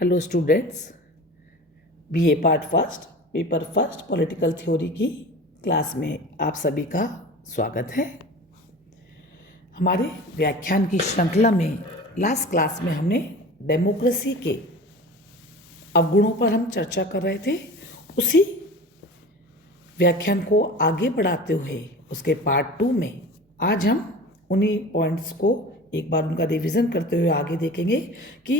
Hello students, BA part first paper first political theory की class में आप सभी का स्वागत है। हमारे व्याख्यान की श्रृंखला में लास्ट क्लास में हमने डेमोक्रेसी के अवगुणों पर हम चर्चा कर रहे थे। उसी व्याख्यान को आगे बढ़ाते हुए उसके पार्ट 2 में आज हम उन्हीं पॉइंट्स को एक बार उनका रिवीजन करते हुए आगे देखेंगे कि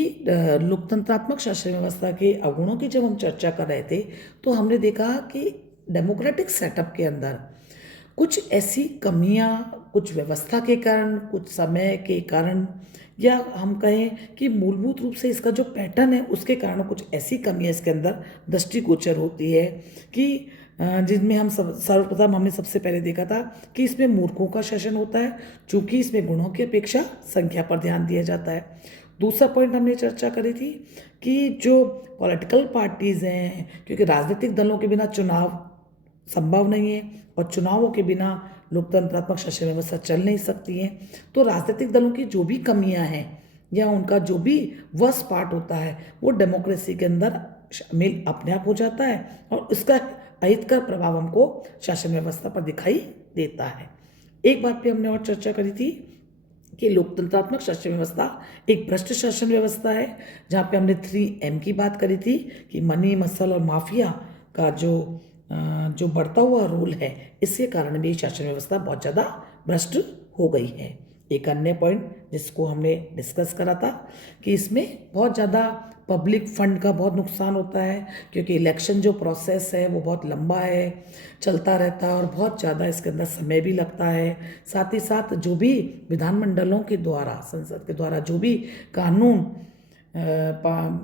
लोकतंत्रात्मक शासन व्यवस्था के अवगुणों की जब हम चर्चा कर रहे थे तो हमने देखा कि डेमोक्रेटिक सेटअप के अंदर कुछ ऐसी कमियां, कुछ व्यवस्था के कारण, कुछ समय के कारण, या हम कहें कि मूलभूत रूप से इसका जो पैटर्न है उसके कारण कुछ ऐसी कमियां इसके अंदर दृष्टिगोचर होती है कि जिनमें हम सर्वप्रथम हमने सबसे पहले देखा था कि इसमें मूर्खों का शासन होता है, चूंकि इसमें गुणों की अपेक्षा संख्या पर ध्यान दिया जाता है। दूसरा पॉइंट हमने चर्चा करी थी कि जो पॉलिटिकल पार्टीज हैं, क्योंकि राजनीतिक दलों के बिना चुनाव संभव नहीं है और चुनावों के बिना लोकतंत्रात्मक शासन व्यवस्था चल नहीं सकती है, तो राजनीतिक दलों की जो भी कमियां हैं या उनका जो भी वर्स्ट पार्ट होता है वो डेमोक्रेसी के अंदर शामिल अपने आप हो जाता है और इसका अहितकर प्रभाव हमको शासन व्यवस्था पर दिखाई देता है। एक बात पे हमने और चर्चा करी थी कि लोकतंत्रात्मक शासन व्यवस्था एक भ्रष्ट शासन व्यवस्था है, जहाँ पे हमने 3M की बात करी थी कि मनी, मसल और माफिया का जो बढ़ता हुआ रोल है, इसके कारण भी शासन व्यवस्था बहुत ज़्यादा भ्रष्ट हो गई है। एक अन्य पॉइंट जिसको हमने डिस्कस करा था कि इसमें बहुत ज़्यादा पब्लिक फंड का बहुत नुकसान होता है, क्योंकि इलेक्शन जो प्रोसेस है वो बहुत लंबा है, चलता रहता है और बहुत ज़्यादा इसके अंदर समय भी लगता है। साथ ही साथ जो भी विधानमंडलों के द्वारा, संसद के द्वारा जो भी कानून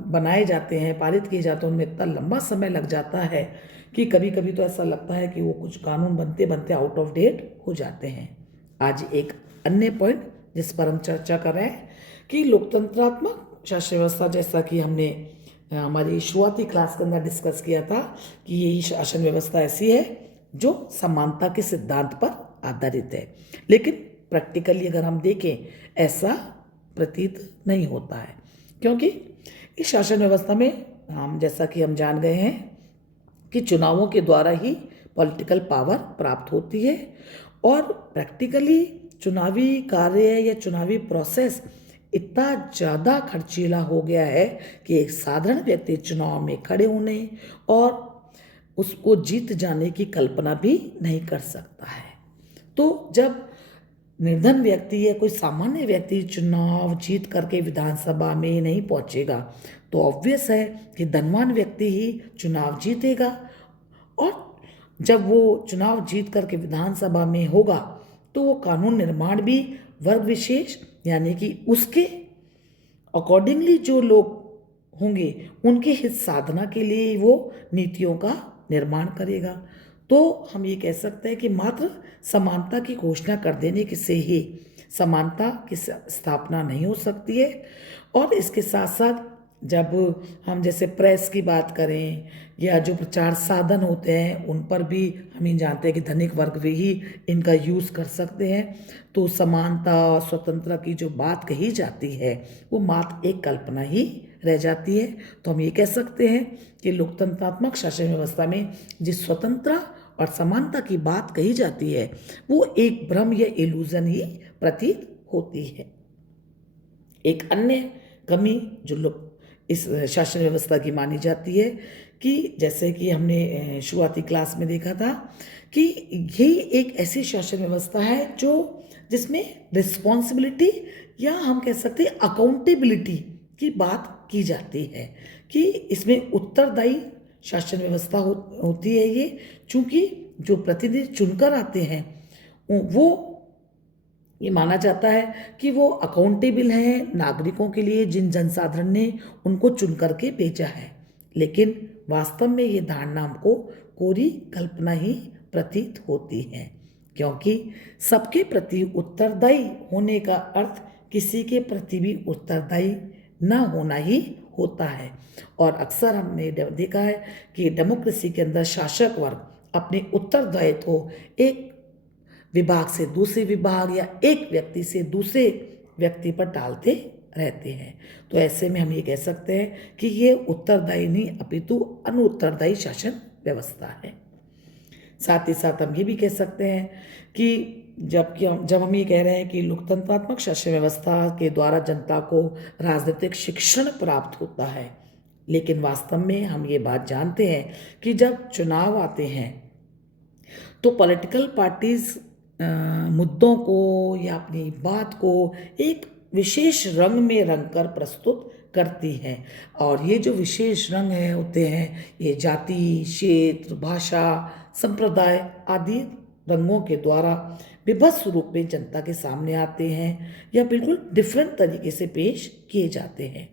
बनाए जाते हैं, पारित किए जाते हैं, उनमें इतना लंबा समय लग जाता है कि कभी कभी तो ऐसा लगता है कि वो कुछ कानून बनते बनते आउट ऑफ डेट हो जाते हैं। आज एक अन्य पॉइंट जिस पर हम चर्चा कर रहे हैं कि लोकतंत्रात्मक शासन व्यवस्था, जैसा कि हमने हमारी शुरुआती क्लास के अंदर डिस्कस किया था कि यही शासन व्यवस्था ऐसी है जो समानता के सिद्धांत पर आधारित है, लेकिन प्रैक्टिकली अगर हम देखें ऐसा प्रतीत नहीं होता है, क्योंकि इस शासन व्यवस्था में हम जैसा कि हम जान गए हैं कि चुनावों के द्वारा ही पॉलिटिकल पावर प्राप्त होती है और प्रैक्टिकली चुनावी कार्य या चुनावी प्रोसेस इतना ज़्यादा खर्चीला हो गया है कि एक साधारण व्यक्ति चुनाव में खड़े होने और उसको जीत जाने की कल्पना भी नहीं कर सकता है। तो जब निर्धन व्यक्ति या कोई सामान्य व्यक्ति चुनाव जीत करके विधानसभा में नहीं पहुंचेगा तो ऑब्वियस है कि धनवान व्यक्ति ही चुनाव जीतेगा, और जब वो चुनाव जीत करके विधानसभा में होगा तो वो कानून निर्माण भी वर्ग विशेष यानी कि उसके अकॉर्डिंगली जो लोग होंगे उनके हित साधना के लिए वो नीतियों का निर्माण करेगा। तो हम ये कह सकते हैं कि मात्र समानता की घोषणा कर देने से ही समानता की स्थापना नहीं हो सकती है। और इसके साथ साथ जब हम जैसे प्रेस की बात करें या जो प्रचार साधन होते हैं उन पर भी हम ही जानते हैं कि धनिक वर्ग भी ही इनका यूज़ कर सकते हैं, तो समानता और स्वतंत्रता की जो बात कही जाती है वो मात्र एक कल्पना ही रह जाती है। तो हम ये कह सकते हैं कि लोकतंत्रात्मक शासन व्यवस्था में जिस स्वतंत्रता और समानता की बात कही जाती है वो एक भ्रम या इल्यूजन ही प्रतीत होती है। एक अन्य कमी जो लोग इस शासन व्यवस्था की मानी जाती है कि जैसे कि हमने शुरुआती क्लास में देखा था कि यही एक ऐसी शासन व्यवस्था है जो जिसमें रिस्पॉन्सिबिलिटी या हम कह सकते हैं अकाउंटेबिलिटी की बात की जाती है, कि इसमें उत्तरदायी शासन व्यवस्था होती है ये, चूंकि जो प्रतिनिधि चुनकर आते हैं वो ये माना जाता है कि वो अकाउंटेबल हैं नागरिकों के लिए जिन जनसाधारण ने उनको चुन करके भेजा है, लेकिन वास्तव में ये धारणा हमको कोरी कल्पना ही प्रतीत होती है, क्योंकि सबके प्रति उत्तरदायी होने का अर्थ किसी के प्रति भी उत्तरदायी न होना ही होता है। और अक्सर हमने देखा है कि डेमोक्रेसी के अंदर शासक वर्ग अपने उत्तरदायित्व को एक विभाग से दूसरे विभाग या एक व्यक्ति से दूसरे व्यक्ति पर टालते रहते हैं। तो ऐसे में हम ये कह सकते हैं कि ये उत्तरदायी नहीं अपितु अनुत्तरदायी शासन व्यवस्था है। साथ ही साथ हम ये भी कह सकते हैं कि जब हम ये कह रहे हैं कि लोकतंत्रात्मक शासन व्यवस्था के द्वारा जनता को राजनीतिक शिक्षण प्राप्त होता है, लेकिन वास्तव में हम ये बात जानते हैं कि जब चुनाव आते हैं तो पॉलिटिकल पार्टीज मुद्दों को या अपनी बात को एक विशेष रंग में रंग कर प्रस्तुत करती है, और ये जो विशेष रंग है होते हैं ये जाति, क्षेत्र, भाषा, संप्रदाय आदि रंगों के द्वारा विभत्स रूप में जनता के सामने आते हैं या बिल्कुल डिफरेंट तरीके से पेश किए जाते हैं।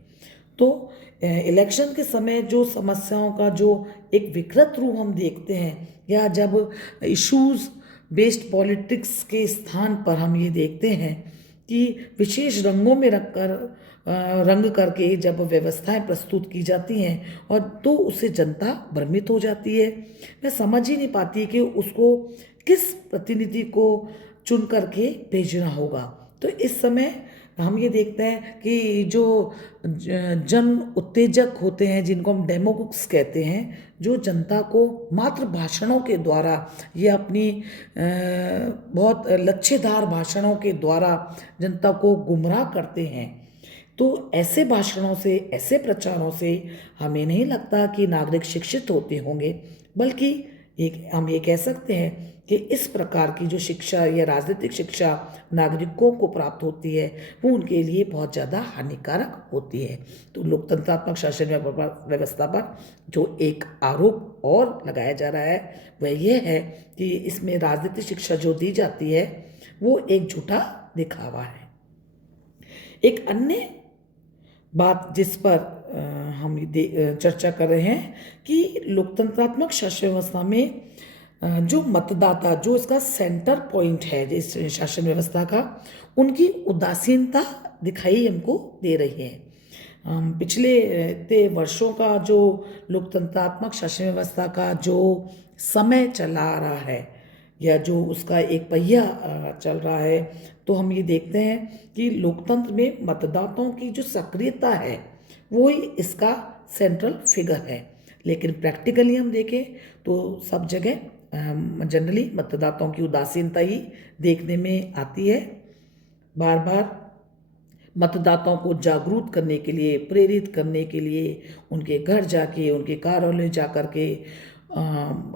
तो इलेक्शन के समय जो समस्याओं का जो एक विकृत रूप हम देखते हैं, या जब इश्यूज बेस्ड पॉलिटिक्स के स्थान पर हम ये देखते हैं कि विशेष रंगों में रंग करके जब व्यवस्थाएं प्रस्तुत की जाती हैं और तो उससे जनता भ्रमित हो जाती है, वह समझ ही नहीं पाती कि उसको किस प्रतिनिधि को चुन करके भेजना होगा। तो इस समय हम ये देखते हैं कि जो जन उत्तेजक होते हैं जिनको हम डेमोक्रेट्स कहते हैं, जो जनता को मात्र भाषणों के द्वारा या अपनी बहुत लच्छेदार भाषणों के द्वारा जनता को गुमराह करते हैं, तो ऐसे भाषणों से, ऐसे प्रचारों से हमें नहीं लगता कि नागरिक शिक्षित होते होंगे, बल्कि हम ये कह सकते हैं कि इस प्रकार की जो शिक्षा या राजनीतिक शिक्षा नागरिकों को प्राप्त होती है वो उनके लिए बहुत ज़्यादा हानिकारक होती है। तो लोकतंत्रात्मक शासन व्यवस्था पर जो एक आरोप और लगाया जा रहा है वह यह है कि इसमें राजनीतिक शिक्षा जो दी जाती है वो एक झूठा दिखावा है। एक अन्य बात जिस पर हम चर्चा कर रहे हैं कि लोकतंत्रात्मक शासन व्यवस्था में जो मतदाता, जो इसका सेंटर पॉइंट है इस शासन व्यवस्था का, उनकी उदासीनता दिखाई हमको दे रही है। पिछले वर्षों का जो लोकतंत्रात्मक शासन व्यवस्था का जो समय चला आ रहा है या जो उसका एक पहिया चल रहा है, तो हम ये देखते हैं कि लोकतंत्र में मतदाताओं की जो सक्रियता है वो ही इसका सेंट्रल फिगर है। लेकिन प्रैक्टिकली हम देखें तो सब जगह जनरली मतदाताओं की उदासीनता ही देखने में आती है। बार बार मतदाताओं को जागरूक करने के लिए, प्रेरित करने के लिए उनके घर जाके, उनके कार्यालय जा कर के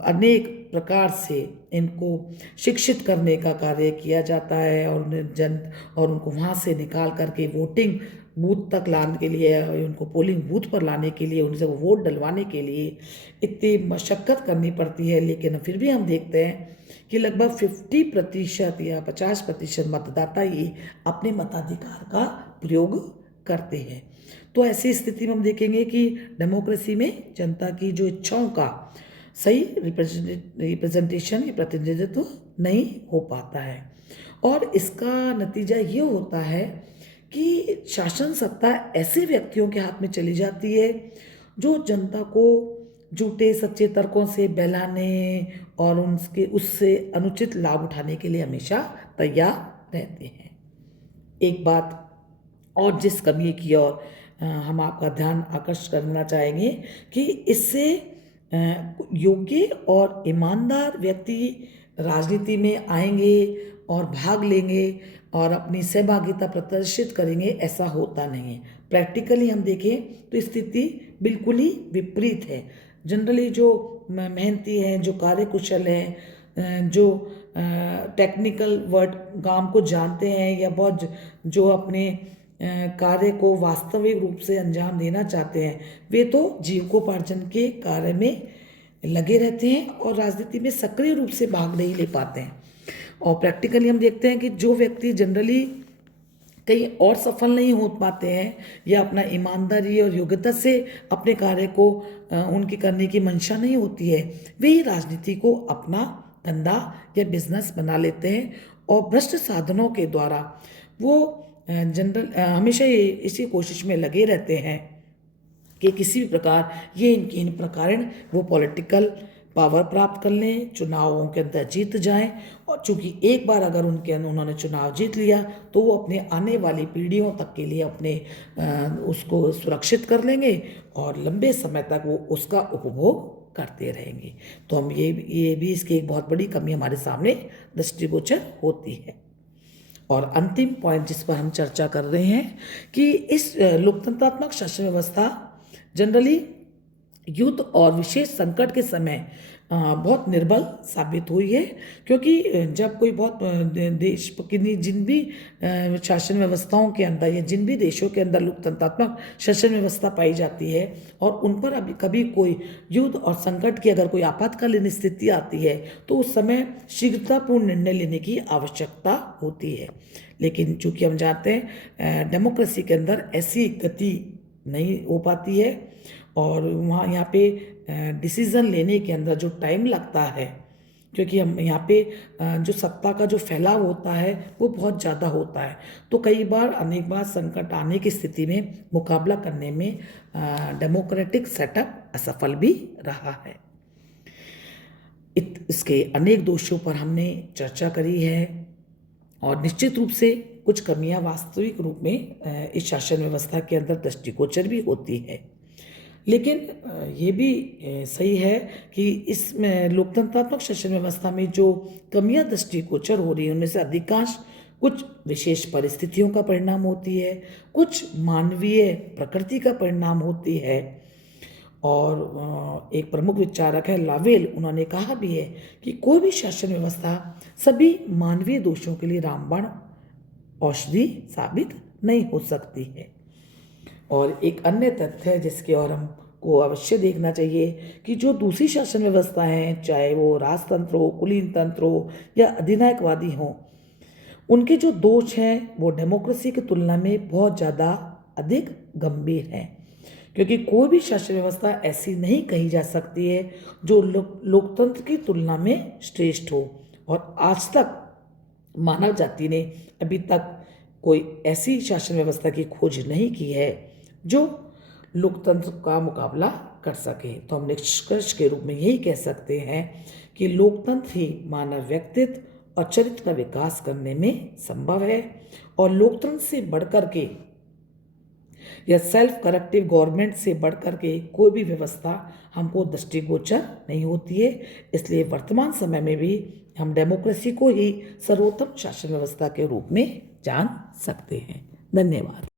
अनेक प्रकार से इनको शिक्षित करने का कार्य किया जाता है और उनको वहाँ से निकाल करके वोटिंग बूथ तक लाने के लिए, उनको पोलिंग बूथ पर लाने के लिए, उनसे वोट डलवाने के लिए इतनी मशक्क़त करनी पड़ती है। लेकिन फिर भी हम देखते हैं कि लगभग 50% या 50% मतदाता ही अपने मताधिकार का प्रयोग करते हैं। तो ऐसी स्थिति में हम देखेंगे कि डेमोक्रेसी में जनता की जो इच्छाओं का सही रिप्रेजेंटेशन या प्रतिनिधित्व नहीं हो पाता है, और इसका नतीजा ये होता है कि शासन सत्ता ऐसे व्यक्तियों के हाथ में चली जाती है जो जनता को झूठे सच्चे तर्कों से बहलाने और उससे अनुचित लाभ उठाने के लिए हमेशा तैयार रहते हैं। एक बात और जिस कमी की ओर हम आपका ध्यान आकर्षित करना चाहेंगे कि इससे योग्य और ईमानदार व्यक्ति राजनीति में आएंगे और भाग लेंगे और अपनी सहभागिता प्रदर्शित करेंगे, ऐसा होता नहीं है। प्रैक्टिकली हम देखें तो स्थिति बिल्कुल ही विपरीत है। जनरली जो मेहनती हैं, जो कार्यकुशल हैं, जो टेक्निकल वर्ड काम को जानते हैं या बहुत जो अपने कार्य को वास्तविक रूप से अंजाम देना चाहते हैं, वे तो जीविकोपार्जन के कार्य में लगे रहते हैं और राजनीति में सक्रिय रूप से भाग नहीं ले पाते हैं। और प्रैक्टिकली हम देखते हैं कि जो व्यक्ति जनरली कहीं और सफल नहीं हो पाते हैं या अपना ईमानदारी और योग्यता से अपने कार्य को उनकी करने की मंशा नहीं होती है, वे राजनीति को अपना धंधा या बिजनेस बना लेते हैं और भ्रष्ट साधनों के द्वारा वो हमेशा इसी कोशिश में लगे रहते हैं कि किसी भी प्रकार इन प्रकार वो पॉलिटिकल पावर प्राप्त कर लें, चुनावों के अंदर जीत जाएं, और चूंकि एक बार अगर उन्होंने चुनाव जीत लिया तो वो अपने आने वाली पीढ़ियों तक के लिए अपने उसको सुरक्षित कर लेंगे और लंबे समय तक वो उसका उपभोग करते रहेंगे। तो हम ये भी इसकी एक बहुत बड़ी कमी हमारे सामने दृष्टिगोचर होती है। और अंतिम पॉइंट जिस पर हम चर्चा कर रहे हैं कि इस लोकतंत्रात्मक शासन व्यवस्था जनरली युद्ध और विशेष संकट के समय बहुत निर्बल साबित हुई है, क्योंकि जब कोई बहुत देश की जिन भी शासन व्यवस्थाओं के अंदर या जिन भी देशों के अंदर लोकतंत्रात्मक शासन व्यवस्था पाई जाती है और उन पर अभी कभी कोई युद्ध और संकट की अगर कोई आपातकालीन स्थिति आती है तो उस समय शीघ्रतापूर्ण निर्णय लेने की आवश्यकता होती है। लेकिन चूंकि हम जानते हैं डेमोक्रेसी के अंदर ऐसी गति नहीं हो पाती है और यहाँ पे डिसीज़न लेने के अंदर जो टाइम लगता है, क्योंकि हम यहाँ पे जो सत्ता का जो फैलाव होता है वो बहुत ज़्यादा होता है, तो कई बार अनेक बार संकट आने की स्थिति में मुकाबला करने में डेमोक्रेटिक सेटअप असफल भी रहा है। इसके अनेक दोषों पर हमने चर्चा करी है और निश्चित रूप से कुछ कमियां वास्तविक रूप में इस शासन व्यवस्था के अंदर दृष्टिगोचर भी होती है। लेकिन ये भी सही है कि इस लोकतंत्रात्मक शासन व्यवस्था में जो कमियां दृष्टिगोचर हो रही हैं उनमें से अधिकांश कुछ विशेष परिस्थितियों का परिणाम होती है, कुछ मानवीय प्रकृति का परिणाम होती है। और एक प्रमुख विचारक है लावेल, उन्होंने कहा भी है कि कोई भी शासन व्यवस्था सभी मानवीय दोषों के लिए रामबाण औषधि साबित नहीं हो सकती है। और एक अन्य तथ्य है जिसके और हमको अवश्य देखना चाहिए कि जो दूसरी शासन व्यवस्था हैं, चाहे वो राजतंत्र हो, कुलीन तंत्र हो या अधिनायकवादी हो, उनके जो दोष हैं वो डेमोक्रेसी की तुलना में बहुत ज़्यादा अधिक गंभीर हैं, क्योंकि कोई भी शासन व्यवस्था ऐसी नहीं कही जा सकती है जो लोकतंत्र की तुलना में श्रेष्ठ हो। और आज तक मानव जाति ने अभी तक कोई ऐसी शासन व्यवस्था की खोज नहीं की है जो लोकतंत्र का मुकाबला कर सके। तो हम निष्कर्ष के रूप में यही कह सकते हैं कि लोकतंत्र ही मानव व्यक्तित्व और चरित्र का विकास करने में संभव है, और लोकतंत्र से बढ़कर के या सेल्फ करेक्टिव गवर्नमेंट से बढ़कर के कोई भी व्यवस्था हमको दृष्टिगोचर नहीं होती है। इसलिए वर्तमान समय में भी हम डेमोक्रेसी को ही सर्वोत्तम शासन व्यवस्था के रूप में जान सकते हैं। धन्यवाद।